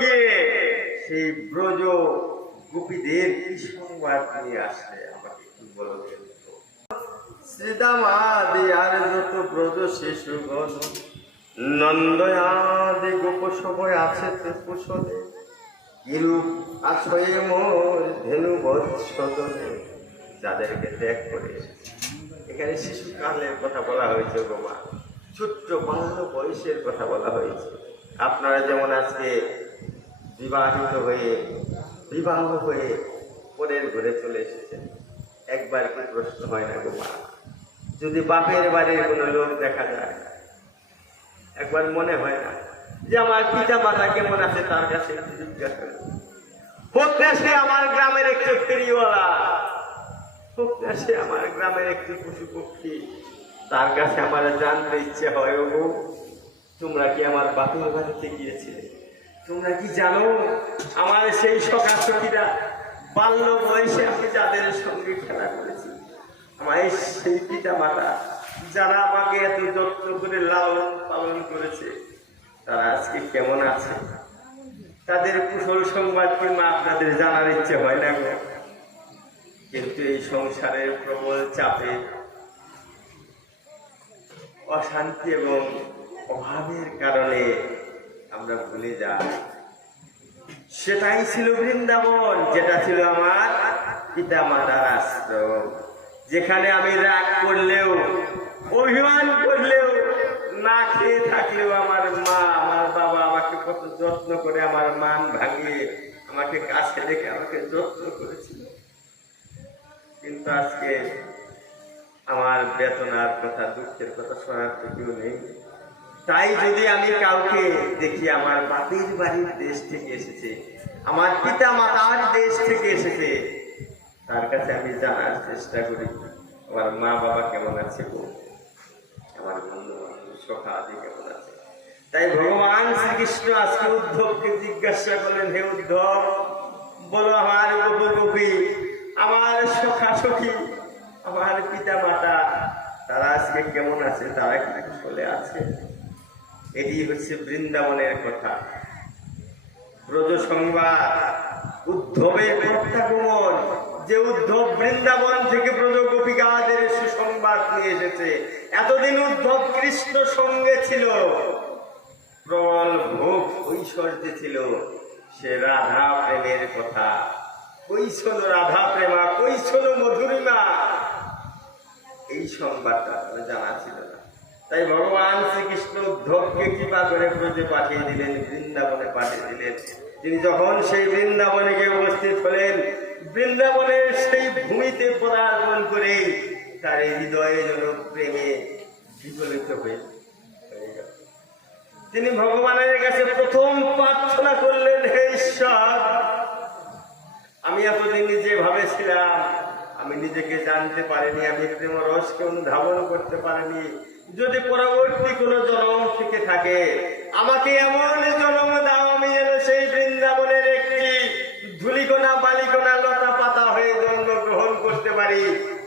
গিয়ে সেই ব্রজ গোপীদের কি সংবাদ নিয়ে আসলে? আমাকে কি বলবেন আর সবয় আছে আশ্রয়ে ধেনু যাদেরকে ত্যাগ করে। এখানে শিশুকালের কথা বলা হয়েছে গোমা ছোট্ট বাল্য বয়সের কথা বলা হয়েছে। আপনারা যেমন আজকে বিবাহিত হয়ে, বিবাহ হয়ে পরের ঘরে চলে এসেছেন একবার কি প্রশ্ন হয় না গোমা যদি বাপের বাড়ির কোনো লোক দেখা যায়, একবার মনে হয় না যে আমার পিতা মাতা কেমন আছে তার কাছে জিজ্ঞাসা। হোক আমার গ্রামের একটু ফেরিওয়ালা, হোক আমার গ্রামের একটি পশু পক্ষী তার কাছে আমার জানতে ইচ্ছে হয় ও তোমরা কি আমার বাপের বাড়িতে গিয়েছিলে? তোমরা কি জানো, আমার সেই সখা সখীরা বাল্য বয়সে আমি যাদের সঙ্গে খেলা করেছি আমার সেই পিতা মাতা যারা আমাকে এত যত্ন করে লালন পালন করেছে, তারা আজকে কেমন আছে? তাদের কুশল সংবাদ কিংবা আপনাদের জানার ইচ্ছে হয় না কিন্তু এই সংসারের প্রবল চাপে অশান্তি এবং অভাবের কারণে আমরা ভুলে যাই। সেটাই ছিল বৃন্দাবন, যেটা ছিল আমার পিতা মাতার আশ্রম। যেখানে আমি রাগ করলেও, অভিমান করলেও, না খেয়ে থাকলেও আমার মা, আমার বাবা আমাকে কত যত্ন করে আমার মান ভাঙিয়ে আমাকে কাছে রেখে আমাকে যত্ন করেছিল। কিন্তু আজকে আমার বেতনার কথা, দুঃখের কথা শোনার তো কেউ নেই। তাই যদি আমি কাউকে দেখি আমার বাপির বাড়ির দেশ থেকে এসেছে, আমার পিতা মাতার দেশ থেকে এসেছে, তার কাছে আমি জানার চেষ্টা করি, আমার মা বাবা কেমন আছে গো? আমার বন্ধু বান্ধব সখা আদি কেমন আছে? তাই ভগবান শ্রীকৃষ্ণ আজকে উদ্ধবকে জিজ্ঞাসা করলেন, হে উদ্ধব, বলো আমার গোপ আমার সখা সখী আমার পিতা মাতা তারা আজকে কেমন আছে? তারা কি কুশলে আছে? এটি হচ্ছে বৃন্দাবনের কথা। ব্রজ সংবাদ উদ্ধবের প্রত্যাগমন, যে উদ্ধব বৃন্দাবন থেকে ব্রজ গোপিকাদের সুসংবাদ নিয়ে এসেছে। এতদিন উদ্ধব কৃষ্ণ সঙ্গে ছিল। প্রবল ভোগ ঐশ্বর্যে ছিল। সে রাধা প্রেমের কথা। কই শোনো রাধা প্রেমা, কই শোনো মধুরিমা? এই সংবাদটা জানা ছিল। তাই ভগবান শ্রীকৃষ্ণ উদ্ধবকে কৃপা করে ব্রজে পাঠিয়ে দিলেন, বৃন্দাবনে পাঠিয়ে দিলেন তিনি যখন সেই বৃন্দাবনে গিয়ে উপস্থিত হলেন, বৃন্দাবনের সেই ভূমিতে পদার্পণ করে তার এই হৃদয়ে যেন প্রেমে বিকলিত হয়ে। তিনি ভগবানের কাছে প্রথম প্রার্থনা করলেন, হে ঈশ্বর, আমি এতদিন নিজে ভাবেছিলাম, আমি নিজেকে জানতে পারিনি, আমি প্রেম রসকে অনুধাবন করতে পারিনি যদি পরবর্তী কোনো জন্ম থেকে থাকে, আমাকে এমন জন্ম দাও, আমি যেন সেই বৃন্দাবনের একটি ধুলিকোনা বালিকোনা লতা পাতা হয়ে জন্ম গ্রহণ করতে পারি।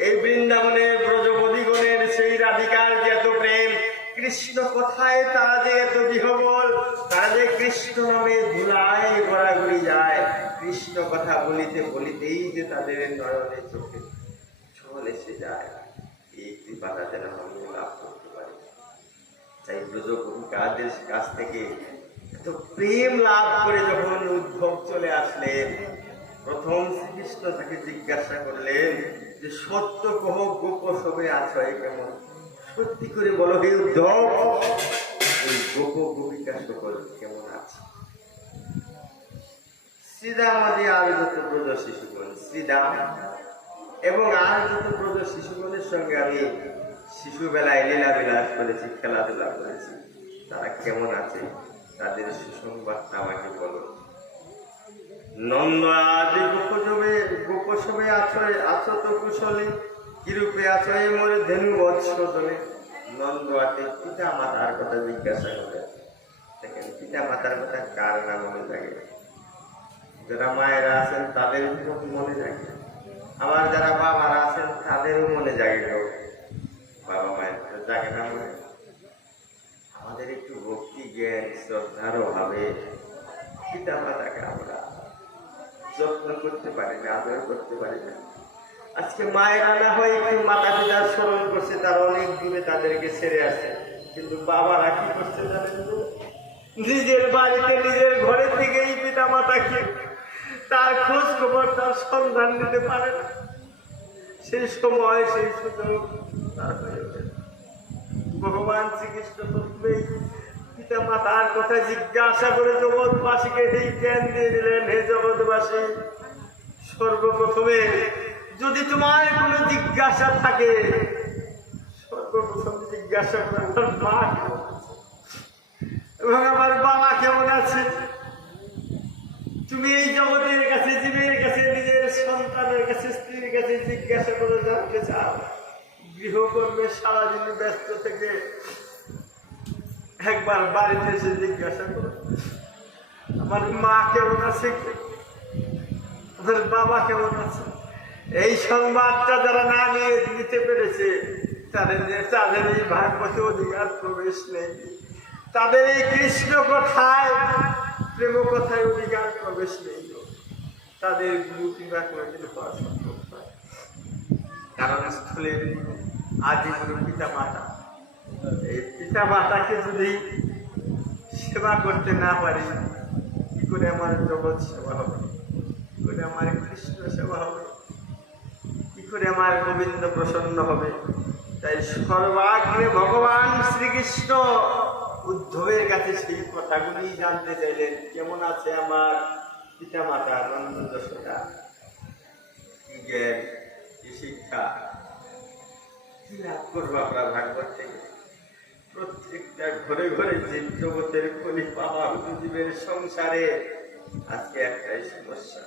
এই বৃন্দাবনের ব্রজবদীগণের সেই রাধিকার যে এত প্রেম, কৃষ্ণ কোথায় তারা যে এত বিহবল তারা যে কৃষ্ণ নামে ধুলায় ঘোরাঘুরি যায়। কৃষ্ণ কথা বলিতে বলিতেই যে তাদের নয়নে চোখে ছল এসে যায়। এই কৃপাটা যেন আমি তাই ব্রজকাদের কাছ থেকে এত প্রেম লাভ করে যখন উদ্ধব চলে আসলেন, প্রথম শ্রীকৃষ্ণ তাকে জিজ্ঞাসা করলেন যে, সত্য কহ গোপ সবে আশ্রয় কেমন? সত্যি করে বলো হে উদ্ধব, এই গোপ গোপিকা সকল কেমন আছে? শ্রীদামাদি আর যত ব্রজ শিশুগণ শ্রীদাম এবং আর যত ব্রজ শিশুগণের সঙ্গে আমি শিশুবেলায় লীলা বিলাস করেছি, খেলাধুলা করেছি। তারা কেমন আছে? তাদের সুসংবাদটা আমাকে বলো। নন্দ আদি গোপজবে গোপসবে আছো আছো তো কুশলে, কিরূপে আছো এই মোরে ধেনু বৎসলে নন্দ আতে পিতা মাতার কথা জিজ্ঞাসা করে। দেখেন, পিতা মাতার কথা কার না মনে থাকে যারা মায়েরা আছেন তাদের মনে জাগে। আবার যারা বাবারা আছেন তাদেরও মনে জাগে। তো না আমাদের একটু ভক্তি, জ্ঞান শ্রদ্ধার অভাবে পিতা মাতাকে আমরা যত্ন করতে পারি না, আদর করতে পারি না। আজকে মায়ের না হয় একটু মাতা পিতার স্মরণ করছে, তারা অনেক দূরে তাদেরকে ছেড়ে আসে কিন্তু বাবারা কি করছে জানেন নিজের বাড়িতে, নিজের ঘরের থেকেই পিতা মাতাকে তার খোঁজ খবর, তার সন্ধান নিতে পারে না। সেই সময় সেই সুযোগ তার হয়ে ওঠে। ভগবান শ্রীকৃষ্ণ প্রথমেই পিতা মাতার কথা জিজ্ঞাসা করে জগৎবাসীকে এই জ্ঞান দিয়ে দিলেন, হে জগৎবাসী, সর্বপ্রথমে যদি তোমার কোনো জিজ্ঞাসা থাকে, সর্বপ্রথম জিজ্ঞাসা করে আমার মা এবং আমার বাবা কেমন আছে? তুমি এই জগতের কাছে, জীবের কাছে, নিজের সন্তানের কাছে, স্ত্রীর কাছে জিজ্ঞাসা করে জানতে চাও? গৃহকর্মে সারাদিন ব্যস্ত থেকে একবার বাড়িতে এসে জিজ্ঞাসা করো। আমার মা কেমন আছে? আমার বাবা কেমন আছে? এই সংবাদটা যারা না নিয়ে নিতে পেরেছে, তাদের তাদের এই ভাগবত অধিকার প্রবেশ নেই। তাদের এই কৃষ্ণ কথায়, প্রেম কথায় অধিকার প্রবেশ নেই। তাদের গুরু কিংবা কোনোদিন হওয়া সম্ভব নয়। কারণ স্থলের আজীবন পিতা মাতা এই পিতা মাতাকে যদি সেবা করতে না পারি, কি করে আমার জগৎ সেবা হবে? কি করে আমার কৃষ্ণ সেবা হবে? কি করে আমার গোবিন্দ প্রসন্ন হবে? তাই সর্বাগ্রে ভগবান শ্রীকৃষ্ণ উদ্ধবের কাছে সেই কথাগুলি জানতে চাইলেন, কেমন আছে আমার পিতা মাতা নন্দ যশোদা কি জ্ঞান, কি শিক্ষা? কি লাভ করব আমরা ভাগবত থেকে। প্রত্যেকটা ঘরে ঘরে জীব জগতের কলি পাওয়া জীবের সংসারে আজকে একটাই সমস্যা।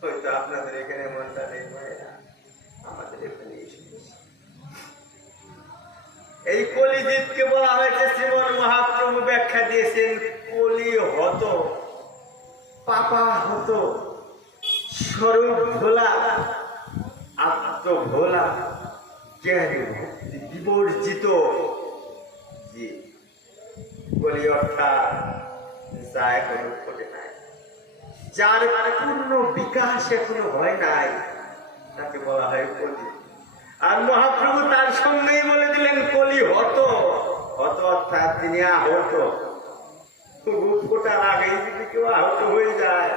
হয়তো আপনাদের এখানে মনটা নেই আমাদের এখানে এই সমস্যা। এই কলিজিৎকে বলা হয়েছে, শ্রীমন মহাপ্রভু ব্যাখ্যা দিয়েছেন, কলি হত, পাপা হত, স্বরূপ ভোলা আত্ম ভোলা জ্ঞান বিবর্জিত যে কলি অর্থাৎ যা এখনও ঘটে নাই যার পূর্ণ বিকাশ এখনও হয় নাই, তাকে বলা হয় কলি আর মহাপ্রভু তার সঙ্গেই বলে দিলেন কলি হত। হত অর্থাৎ তিনি আহত রূপ ফোটার আগেই যদি কেউ আহত হয়ে যায়